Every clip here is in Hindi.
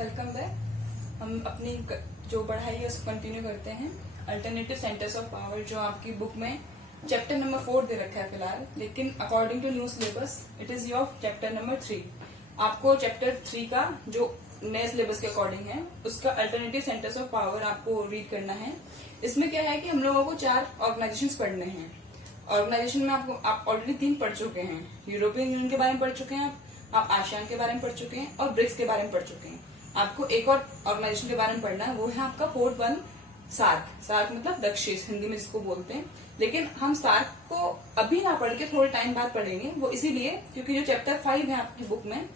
Welcome back. हम अपनी जो पढ़ाई है उसको कंटिन्यू करते हैं। अल्टरनेटिव सेंटर्स ऑफ पावर जो आपकी बुक में चैप्टर नंबर 4 दे रखा है फिलहाल, लेकिन according to new syllabus it is your chapter number 3। आपको चैप्टर 3 का जो नए सिलेबस के अकॉर्डिंग है उसका अल्टरनेटिव सेंटर्स ऑफ पावर आपको रीड करना है। इसमें क्या है कि हम लोगों को 4 ऑर्गेनाइजेशंस पढ़ने हैं। ऑर्गेनाइजेशन में आप ऑलरेडी 3 पढ़ चुके हैं। यूरोपियन यूनियन के बारे में पढ़ चुके हैं, आप आसियान के बारे में पढ़ चुके हैं और ब्रिक्स के बारे में पढ़ चुके हैं। आपको एक और ऑर्गेनाइजेशन के बारे में पढ़ना है, वो है आपका 4th वन सार्क। सार्क मतलब दक्षिण हिंदी में जिसको बोलते हैं। लेकिन हम सार्क को अभी ना पढ़ के थोड़े टाइम बाद पढ़ेंगे, वो इसीलिए क्योंकि जो चैप्टर 5 है आपकी बुक में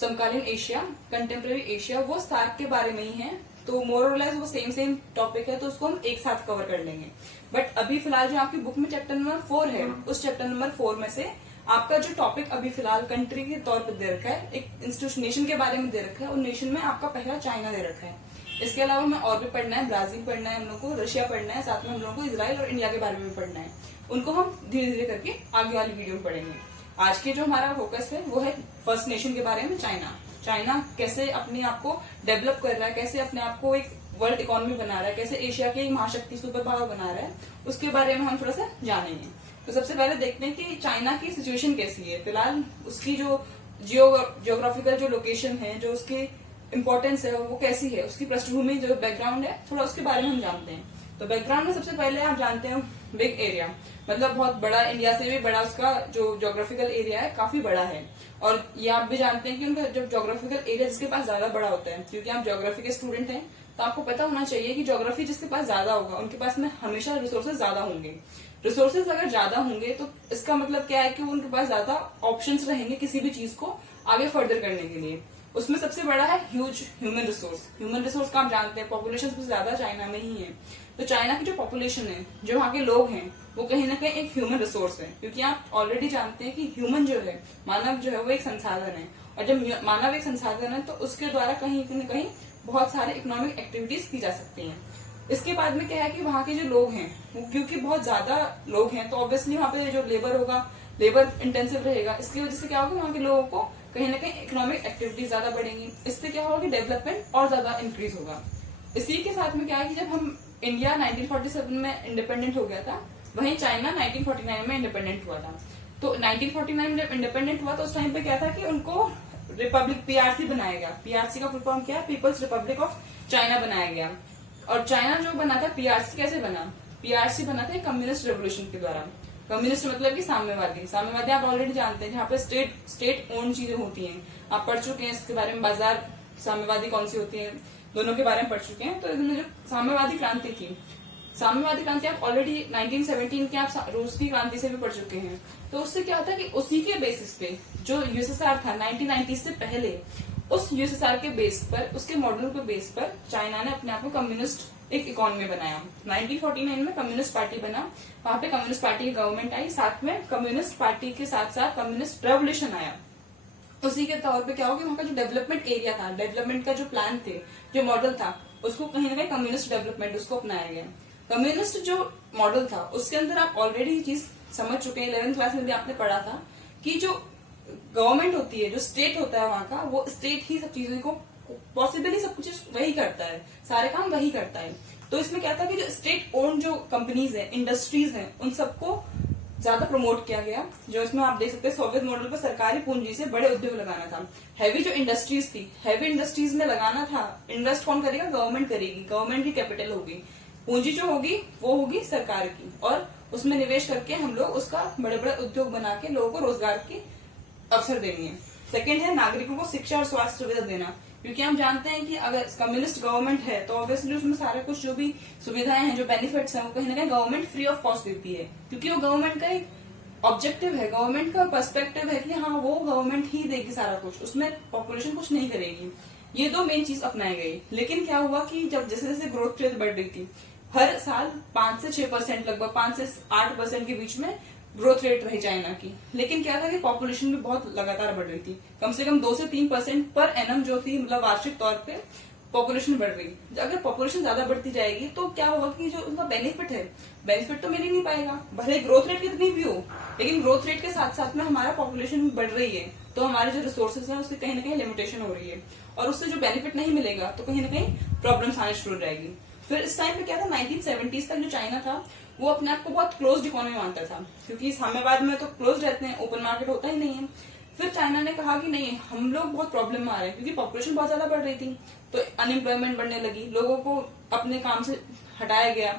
समकालीन एशिया, कंटेम्प्रेरी एशिया, वो सार्क के बारे में ही है। तो मोर और लेस वो सेम टॉपिक है, तो उसको हम एक साथ कवर कर लेंगे। बट अभी फिलहाल जो आपकी बुक में चैप्टर नंबर 4 है, उस चैप्टर नंबर 4 में से आपका जो टॉपिक अभी फिलहाल कंट्री के तौर पर दे रखा है, एक इंस्टीट्यूशन नेशन के बारे में दे रखा है, और नेशन में आपका पहला चाइना दे रखा है। इसके अलावा हमें और भी पढ़ना है, ब्राजील पढ़ना है, हम लोग को रशिया पढ़ना है, साथ में हम लोगों को इजराइल और इंडिया के बारे में भी पढ़ना है। उनको हम धीरे धीरे करके आगे वाली वीडियो में पढ़ेंगे। आज के जो हमारा फोकस है वो है फर्स्ट नेशन के बारे में, चाइना। चाइना कैसे अपने आप को डेवलप कर रहा है, कैसे अपने आप को एक वर्ल्ड इकोनॉमी बना रहा है, कैसे एशिया की महाशक्ति सुपर पावर बना रहा है, उसके बारे में हम थोड़ा सा जानेंगे। तो सबसे पहले देखते हैं कि चाइना की सिचुएशन कैसी है फिलहाल, उसकी जो जियोग्राफिकल जो लोकेशन है, जो उसकी इम्पोर्टेंस है वो कैसी है, उसकी पृष्ठभूमि जो बैकग्राउंड है, थोड़ा उसके बारे में हम जानते हैं। तो बैकग्राउंड में सबसे पहले आप जानते हैं बिग एरिया, मतलब बहुत बड़ा, इंडिया से भी बड़ा उसका जो ज्योग्राफिकल एरिया है काफी बड़ा है। और ये आप भी जानते हैं कि उनका जो ज्योग्राफिकल एरिया जिसके पास ज्यादा बड़ा होता है, क्योंकि आप ज्योग्राफी के स्टूडेंट हैं तो आपको पता होना चाहिए कि ज्योग्राफी जिसके पास ज्यादा होगा उनके पास में हमेशा रिसोर्सेज ज्यादा होंगे। रिसोर्सेज अगर ज्यादा होंगे तो इसका मतलब क्या है कि उनके पास ज्यादा ऑप्शंस रहेंगे किसी भी चीज को आगे फर्दर करने के लिए। उसमें सबसे बड़ा है huge human resource. Human resource का आप जानते हैं पॉपुलेशन सबसे ज्यादा चाइना में ही है। तो चाइना की जो पॉपुलेशन है, जो वहाँ के लोग हैं, वो कहीं ना कहीं एक ह्यूमन रिसोर्स है, क्योंकि आप ऑलरेडी जानते हैं कि ह्यूमन जो है, मानव जो है वो एक संसाधन है। और जब मानव एक संसाधन है तो उसके द्वारा कहीं न कहीं बहुत सारे इकोनॉमिक एक्टिविटीज की जा सकती हैं। इसके बाद में क्या है कि वहाँ के जो लोग हैं, क्योंकि बहुत ज्यादा लोग हैं तो ऑब्वियसली वहाँ पे जो लेबर होगा, लेबर इंटेंसिव रहेगा। इसकी वजह से क्या होगा, वहाँ के लोगों को कहीं ना कहीं इकोनॉमिक एक्टिविटीज ज्यादा बढ़ेंगी। इससे क्या होगा कि डेवलपमेंट और ज्यादा इंक्रीज होगा। इसी के साथ में क्या है कि जब हम इंडिया 1947 में इंडिपेंडेंट हो गया था, वहीं चाइना 1949 में इंडिपेंडेंट हुआ था। तो 1949 में जब इंडिपेंडेंट हुआ तो उस टाइम पे क्या था कि उनको रिपब्लिक पीआरसी बनाया गया। पीआरसी का फुल फॉर्म क्या है, पीपल्स रिपब्लिक ऑफ चाइना बनाया गया। और चाइना जो बना था, पीआरसी कैसे बना, पीआरसी बना था कम्युनिस्ट रेवोल्यूशन के द्वारा। कम्युनिस्ट मतलब कि साम्यवादी। साम्यवादी आप ऑलरेडी जानते हैं, जहाँ पे स्टेट ओन चीजें होती हैं। आप पढ़ चुके हैं इसके बारे में, बाजार साम्यवादी कौन सी होती है, दोनों के बारे में पढ़ चुके हैं। तो इसमें जो साम्यवादी क्रांति थी, साम्यवादी क्रांति आप ऑलरेडी 1917 के आप रूस की क्रांति से भी पढ़ चुके हैं। तो उससे क्या होता है कि उसी के बेसिस पे जो यूएसएसआर था 1990 से पहले, उस यूएसएसआर के बेस पर, उसके मॉडल के बेस पर चाइना ने अपने आप को कम्युनिस्ट एक इकोनॉमी बनाया। 1949 में कम्युनिस्ट पार्टी बना, वहां पे कम्युनिस्ट पार्टी की गवर्नमेंट आई, साथ में कम्युनिस्ट पार्टी के साथ साथ कम्युनिस्ट रेवोल्यूशन आया। उसी के तौर पे क्या होगा, वहां का जो डेवलपमेंट एरिया था, डेवलपमेंट का जो प्लान थे, जो मॉडल था, उसको कहीं ना कहीं कम्युनिस्ट डेवलपमेंट उसको अपनाया गया। कम्युनिस्ट जो मॉडल था उसके अंदर आप ऑलरेडी चीज समझ चुके हैं, 11th क्लास में भी आपने पढ़ा था कि जो गवर्नमेंट होती है, जो स्टेट होता है वहां का, वो स्टेट ही सब चीजों को पॉसिबली सब कुछ वही करता है, सारे काम वही करता है। तो इसमें क्या था कि जो स्टेट ओन जो कंपनीज है, इंडस्ट्रीज हैं, उन सबको ज्यादा प्रमोट किया गया। जो इसमें आप देख सकते हैं सोवियत मॉडल पर सरकारी पूंजी से बड़े उद्योग लगाना था। हैवी जो इंडस्ट्रीज थी, हैवी इंडस्ट्रीज में लगाना था, इन्वेस्ट कौन करेगा, गवर्नमेंट करेगी, गवर्नमेंट की कैपिटल होगी, पूंजी जो होगी वो होगी सरकार की, और उसमें निवेश करके हम लोग उसका बड़े बड़े उद्योग बना के लोगों को रोजगार की अवसर देनी है। सेकंड है नागरिकों को शिक्षा और स्वास्थ्य सुविधा देना, क्योंकि हम जानते हैं कि अगर कम्युनिस्ट गवर्नमेंट है तो ऑब्वियसली उसमें सारे कुछ जो भी सुविधाएं हैं, जो बेनिफिट्स हैं, वो कहीं ना कहीं गवर्नमेंट फ्री ऑफ कॉस्ट देती है, क्योंकि वो गवर्नमेंट का एक ऑब्जेक्टिव है, गवर्नमेंट का पर्सपेक्टिव है कि हाँ वो गवर्नमेंट ही देगी सारा कुछ, उसमें पॉपुलेशन कुछ नहीं करेगी। ये 2 मेन चीज अपनाई गई। लेकिन क्या हुआ कि जब जैसे जैसे ग्रोथ रेट बढ़ रही थी, हर साल 5 से 6%, लगभग 5 से 8% के बीच में ग्रोथ रेट रही चाइना की। लेकिन क्या था कि पॉपुलेशन भी बहुत लगातार बढ़ रही थी, कम से कम 2 से 3% पर एनम जो थी, मतलब वार्षिक तौर पे पॉपुलेशन बढ़ रही। अगर पॉपुलेशन ज्यादा बढ़ती जाएगी तो क्या होगा कि जो उनका बेनिफिट है, बेनिफिट तो मिल ही नहीं पाएगा, भले ग्रोथ रेट कितनी भी हो, लेकिन ग्रोथ रेट के साथ साथ में हमारा पॉपुलेशन बढ़ रही है, तो हमारे जो रिसोर्सेज हैं उसकी कहीं ना कहीं लिमिटेशन हो रही है, और उससे जो बेनिफिट नहीं मिलेगा तो कहीं ना कहीं प्रॉब्लम्स आने शुरू हो जाएगी। फिर इस टाइम पे क्या था, 1970s तक जो चाइना था वो अपने आप को बहुत क्लोज्ड इकोनॉमी मानता था, क्योंकि इस्लामाबाद में तो क्लोज रहते हैं, ओपन मार्केट होता ही नहीं है। फिर चाइना ने कहा कि नहीं, हम लोग बहुत प्रॉब्लम में आ रहे हैं, क्योंकि पॉपुलेशन बहुत ज्यादा बढ़ रही थी, तो अनएम्प्लॉयमेंट बढ़ने लगी, लोगों को अपने काम से हटाया गया।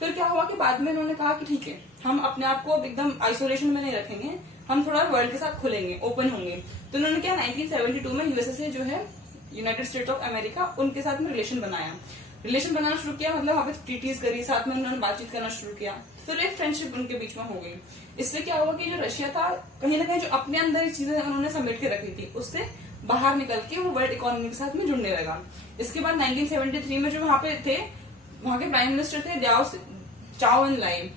फिर क्या हुआ कि बाद में उन्होंने कहा कि ठीक है, हम अपने आप को एकदम आइसोलेशन में नहीं रखेंगे, हम थोड़ा वर्ल्ड के साथ खुलेंगे, ओपन होंगे। तो उन्होंने क्या 1972 में यूएसए से जो है यूनाइटेड स्टेट ऑफ अमेरिका, उनके साथ में रिलेशन बनाना शुरू किया, मतलब वहां पे ट्रीटीज करी, साथ में उन्होंने बातचीत करना शुरू किया। फिर एक फ्रेंडशिप उनके बीच में हो गई। इससे क्या हुआ कि जो रशिया था, कहीं ना कहीं जो अपने अंदर चीजें उन्होंने समेट के रखी थी, उससे बाहर निकल के वो वर्ल्ड इकोनॉमी के साथ में जुड़ने लगा। इसके बाद 1973 में जो वहां पे थे, वहां के प्राइम मिनिस्टर थे चाओ एन लाई।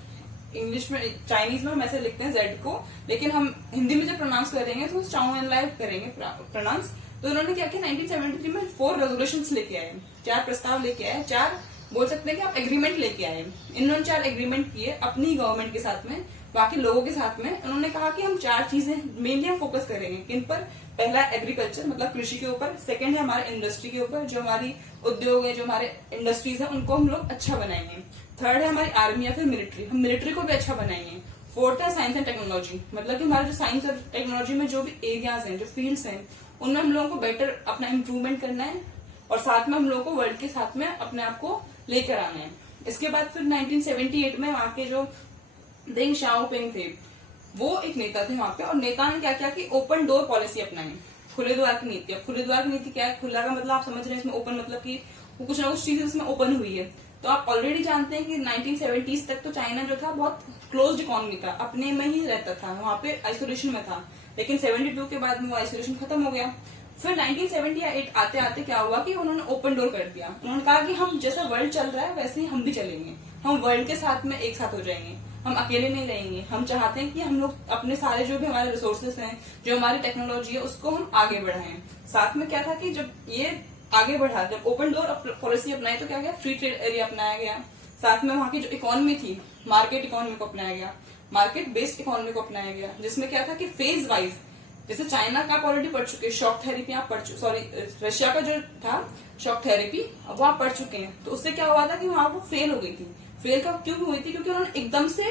इंग्लिश में, चाइनीज में हम ऐसे लिखते हैं जेड को, लेकिन हम हिंदी में जब प्रोनाउंस करेंगे तो चाओ एन लाई करेंगे प्रोनाउंस। तो उन्होंने क्या किया, 1973 में 4 रेजोल्यूशंस लेके आए, 4 प्रस्ताव लेके आए, 4 बोल सकते हैं कि आप एग्रीमेंट लेके आए। इन्होंने 4 एग्रीमेंट किए अपनी गवर्नमेंट के साथ में, बाकी लोगों के साथ में। उन्होंने कहा कि हम 4 चीजें मेनली हम फोकस करेंगे, किन पर? पहला एग्रीकल्चर, मतलब कृषि के ऊपर। सेकंड है हमारे इंडस्ट्री के ऊपर, जो हमारी उद्योग है, जो हमारे इंडस्ट्रीज है, उनको हम लोग अच्छा बनाएंगे। थर्ड है हमारी आर्मी या फिर मिलिट्री, हम मिलिट्री को भी अच्छा बनाएंगे। फोर्थ है साइंस एंड टेक्नोलॉजी, मतलब कि हमारे जो साइंस और टेक्नोलॉजी में जो भी एरियाज हैं, जो फील्ड्स हैं, उनमें हम लोगों को बेटर अपना इम्प्रूवमेंट करना है, और साथ में हम लोगों को वर्ल्ड के साथ में अपने आप को लेकर आना है। इसके बाद फिर 1978 में वहां के जो देंग शाओपिंग थे, वो एक नेता थे वहां पे, और नेता ने क्या किया कि ओपन डोर पॉलिसी अपनाई, खुले द्वार की नीति। अब खुले द्वार की नीति क्या है? खुला का मतलब आप समझ रहे हैं, इसमें ओपन मतलब कि वो कुछ ना कुछ चीजें उसमें ओपन हुई है। तो आप ऑलरेडी जानते हैं कि 1970s तक तो चाइना जो था बहुत क्लोज्ड इकोनॉमी था, अपने में ही रहता था, वहां पे आइसोलेशन में था। लेकिन 72 के बाद में वो आइसोलेशन खत्म हो गया। फिर 1978 आते आते क्या हुआ कि उन्होंने ओपन डोर कर दिया। उन्होंने कहा कि हम जैसा वर्ल्ड चल रहा है वैसे ही हम भी चलेंगे, हम वर्ल्ड के साथ में एक साथ हो जाएंगे, हम अकेले नहीं रहेंगे। हम चाहते हैं कि हम लोग अपने सारे जो भी हमारे रिसोर्सेस हैं, जो हमारी टेक्नोलॉजी है, उसको हम आगे बढ़ाएं। साथ में क्या था कि जब ये आगे बढ़ा, जब ओपन डोर पॉलिसी अपनाई, तो क्या गया, फ्री ट्रेड एरिया अपनाया गया। साथ में वहां की जो इकोनॉमी थी, मार्केट इकोनॉमी को अपनाया गया, मार्केट बेस्ड इकोनॉमी को अपनाया गया, जिसमें क्या था कि फेज वाइज, जैसे चाइना का आप ऑलरेडी पढ़ चुके हैं, शॉक थेरेपी आप रशिया का जो था शॉक थेरेपी, वो आप पढ़ चुके हैं। तो उससे क्या हुआ था कि वहां वो फेल हो गई थी। फेल कब क्यों हुई थी? क्योंकि उन्होंने एकदम से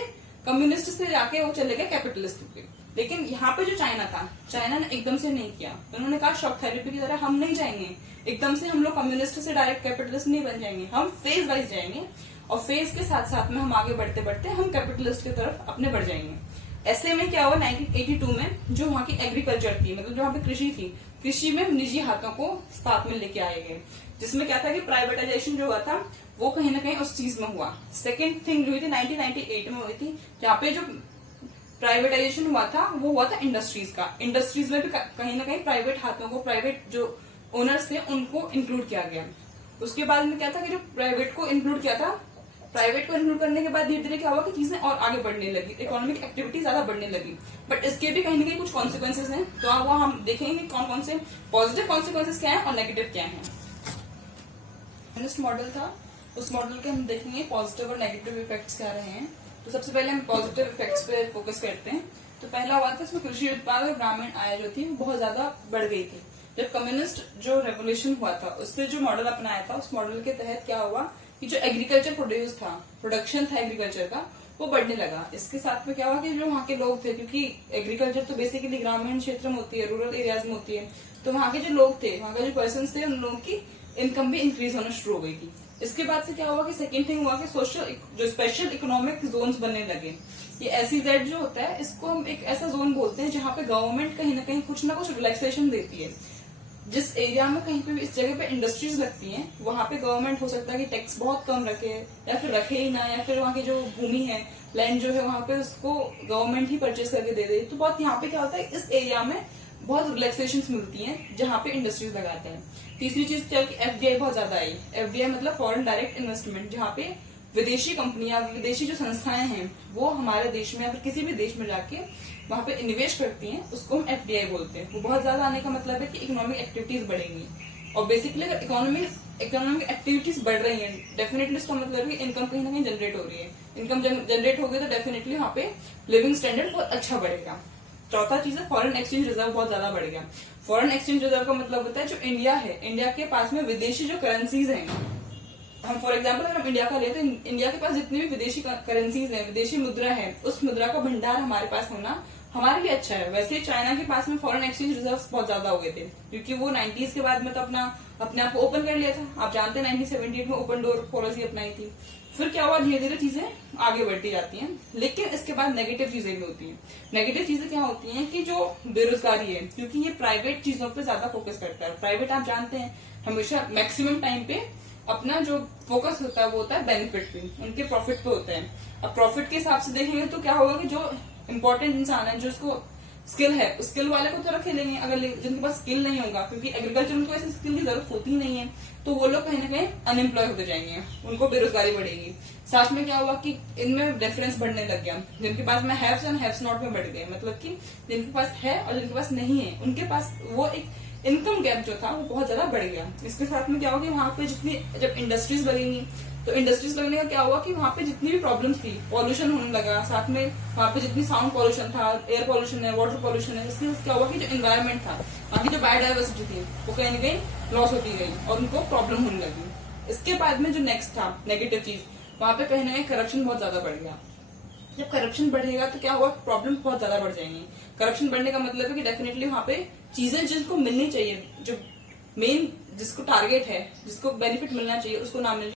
कम्युनिस्ट से जाके वो चले गए कैपिटलिस्ट पे। लेकिन यहाँ पे जो चाइना था, चाइना ने एकदम से नहीं किया। उन्होंने कहा शॉक थेरेपी की तरह हम नहीं जाएंगे, एकदम से हम लोग कम्युनिस्ट से डायरेक्ट कैपिटलिस्ट नहीं बन जाएंगे, हम फेज वाइज जाएंगे, और फेज के साथ साथ में हम आगे बढ़ते बढ़ते हम कैपिटलिस्ट की तरफ अपने बढ़ जाएंगे। ऐसे में क्या हुआ, 1982 में जो वहाँ की एग्रीकल्चर थी, मतलब जो वहाँ पे कृषि थी, कृषि में निजी हाथों को साथ में लेके आए गए, जिसमें क्या था कि प्राइवेटाइजेशन जो हुआ था वो कहीं ना कहीं उस चीज में हुआ। सेकेंड थिंग जो हुई थी 1998 में हुई थी, जहाँ पे जो प्राइवेटाइजेशन हुआ था वो हुआ था इंडस्ट्रीज का। इंडस्ट्रीज में भी कहीं ना कहीं प्राइवेट हाथों को, प्राइवेट जो ओनर्स थे उनको इंक्लूड किया गया। उसके बाद में क्या था कि जो प्राइवेट को इंक्लूड किया था, प्राइवेट को इंक्लूड करने के बाद धीरे धीरे क्या हुआ कि चीजें और आगे बढ़ने लगी, इकोनॉमिक एक्टिविटी ज्यादा बढ़ने लगी। बट इसके भी कहीं ना कहीं कुछ कॉन्सिक्वेंसेज हैं, तो अब वो हम देखेंगे कौन कौन से पॉजिटिव कॉन्सिक्वेंसेज क्या है और नेगेटिव क्या है। कम्युनिस्ट मॉडल था, उस मॉडल के हम देखेंगे पॉजिटिव और नेगेटिव इफेक्ट्स क्या रहे हैं। तो सबसे पहले हम पॉजिटिव इफेक्ट्स पे फोकस करते हैं। तो पहला हुआ था इसमें कृषि उत्पाद और ग्रामीण आय जो थी वो बहुत ज्यादा बढ़ गई थी। जब कम्युनिस्ट जो रेवोल्यूशन हुआ था, उससे जो मॉडल अपनाया था, उस मॉडल के तहत क्या हुआ कि जो एग्रीकल्चर प्रोडक्शन था एग्रीकल्चर का, वो बढ़ने लगा। इसके साथ में क्या हुआ कि जो वहाँ के लोग थे, क्योंकि एग्रीकल्चर तो बेसिकली ग्रामीण क्षेत्र में होती है, रूरल एरियाज में होती है, तो वहाँ के जो लोग थे, वहाँ के जो पर्सन थे, उन लोगों की इनकम भी इंक्रीज होना शुरू हो गई थी। इसके बाद से क्या हुआ कि सेकेंड थिंग हुआ कि सोशल जो स्पेशल इकोनॉमिक जोन्स बनने लगे। ये SEZ जो होता है, इसको हम एक ऐसा जोन बोलते हैं जहाँ पे गवर्नमेंट कहीं ना कहीं कुछ ना कुछ रिलैक्सेशन देती है। जिस एरिया में कहीं पे भी इस जगह पे इंडस्ट्रीज लगती हैं, वहां पे गवर्नमेंट हो सकता है कि टैक्स बहुत कम रखे, या फिर रखे ही ना, या फिर वहाँ की जो भूमि है, लैंड जो है, वहां पे उसको गवर्नमेंट ही परचेज करके दे दे। तो बहुत यहाँ पे क्या होता है, इस एरिया में बहुत रिलैक्सेशन मिलती हैं जहाँ पे इंडस्ट्रीज लगाते हैं। तीसरी चीज क्या कि FDI बहुत ज्यादा आई। FDI मतलब फॉरेन डायरेक्ट इन्वेस्टमेंट, जहाँ पे विदेशी कंपनियां, विदेशी जो संस्थाएं हैं, वो हमारे देश में या फिर किसी भी देश में जाके वहां पे निवेश करती हैं, उसको हम FDI बोलते हैं। वो बहुत ज्यादा आने का मतलब है कि इकोनॉमिक एक्टिविटीज बढ़ेंगी, और बेसिकली अगर इकोनॉमिक एक्टिविटीज बढ़ रही हैं, डेफिनेटली इसका मतलब है कि इनकम कहीं ना कहीं जनरेट हो रही है। इनकम जनरेट होगी तो डेफिनेटली वहाँ पे लिविंग स्टैंडर्ड बहुत अच्छा बढ़ेगा। चौथा चीज है फॉरेन एक्सचेंज रिजर्व बहुत ज्यादा बढ़ गया। फॉरेन एक्सचेंज रिजर्व का मतलब होता है जो इंडिया है, इंडिया के पास में विदेशी जो करेंसीज हैं, हम फॉर एग्जाम्पल अगर हम इंडिया का लेते हैं, इंडिया के पास जितनी भी विदेशी करेंसीज हैं, विदेशी मुद्रा है, उस मुद्रा का भंडार हमारे पास होना हमारे लिए अच्छा है। वैसे चाइना के पास में फॉरेन एक्सचेंज रिजर्व्स बहुत ज्यादा हो गए थे, क्योंकि वो 90s के बाद में तो अपने आप को ओपन कर लिया था। आप जानते हैं 1978 में ओपन डोर पॉलिसी अपनाई थी। फिर क्या हुआ, धीरे धीरे चीजें आगे बढ़ती जाती हैं, लेकिन इसके बाद नेगेटिव चीजें भी होती हैं। नेगेटिव चीजें क्या होती हैं कि जो बेरोजगारी है, क्योंकि ये प्राइवेट चीजों पे ज्यादा फोकस करता है। प्राइवेट आप जानते हैं हमेशा मैक्सिमम टाइम पे अपना जो फोकस होता है वो होता है बेनिफिट पे, उनके प्रॉफिट पे होता है। अब प्रॉफिट के हिसाब से देखेंगे तो क्या होगा कि जो इम्पोर्टेंट इंसान है, जो उसको स्किल है, उस स्किल वाले को तो रखे लेंगे। अगर जिनके पास स्किल नहीं होगा, क्योंकि एग्रीकल्चर उनको ऐसी स्किल की जरूरत होती नहीं है, तो वो लोग कहीं ना कहीं अनएम्प्लॉय होते जाएंगे, उनको बेरोजगारी बढ़ेगी। साथ में क्या हुआ कि इनमें डिफरेंस बढ़ने लग गया, जिनके पास में हैव्स एंड हैव्स नॉट में बढ़ गए, मतलब कि जिनके पास है और जिनके पास नहीं है, उनके पास वो एक इनकम गैप जो था वो बहुत ज्यादा बढ़ गया। इसके साथ में क्या होगा, वहां पे जितनी जब इंडस्ट्रीज लगेंगी, तो इंडस्ट्रीज लगने का क्या हुआ कि वहां पे जितनी भी प्रॉब्लम्स थी, पॉल्यूशन होने लगा, साथ में वहां पे जितनी साउंड पॉल्यूशन था, एयर पॉल्यूशन है, वाटर पॉल्यूशन है, इससे क्या हुआ कि जो एनवायरमेंट था, बाकी जो बायोडाइवर्सिटी थी, वो कहीं ना कहीं लॉस होती गई और उनको प्रॉब्लम होने लगी। इसके बाद में जो नेक्स्ट था नेगेटिव चीज, वहां पे कहीं ना कहीं करप्शन बहुत ज्यादा बढ़ गया। जब करप्शन बढ़ेगा तो क्या हुआ, प्रॉब्लम बहुत ज्यादा बढ़ जाएंगी। करप्शन बढ़ने का मतलब है कि डेफिनेटली वहां पे चीजें जिनको मिलनी चाहिए, जो मेन जिसको टारगेट है, जिसको बेनिफिट मिलना चाहिए, उसको ना मिल